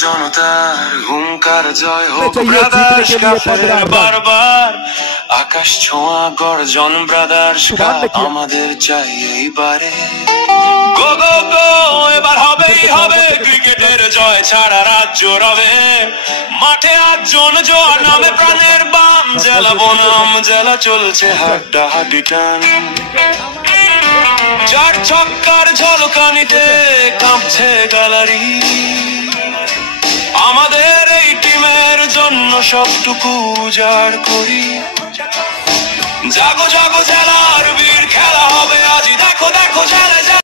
জনতার হুঙ্কার জয় হোক ব্রাদার্স কাফের বারবার আকাশ ছোঁয়া গর্জন ব্রাদার্স আমাদের চাই এইবারে গো গো গো এবার হবেই হবে ক্রিকেটের জয় ছাড়া রাজ্য রবে মাঠে আটজন জোয়ার নামে প্রাণের বাম জেলা বনাম জেলা চলছে হাড্ডাহাড্ডি টান চার ছক্কার ঝলকানিতে কাঁপছে গ্যালারি আমাদের এই টিমের জন্য সবটুকু উজাড় করি জাগো জাগো জেলার বীর খেলা হবে আজ দেখো দেখো জেলে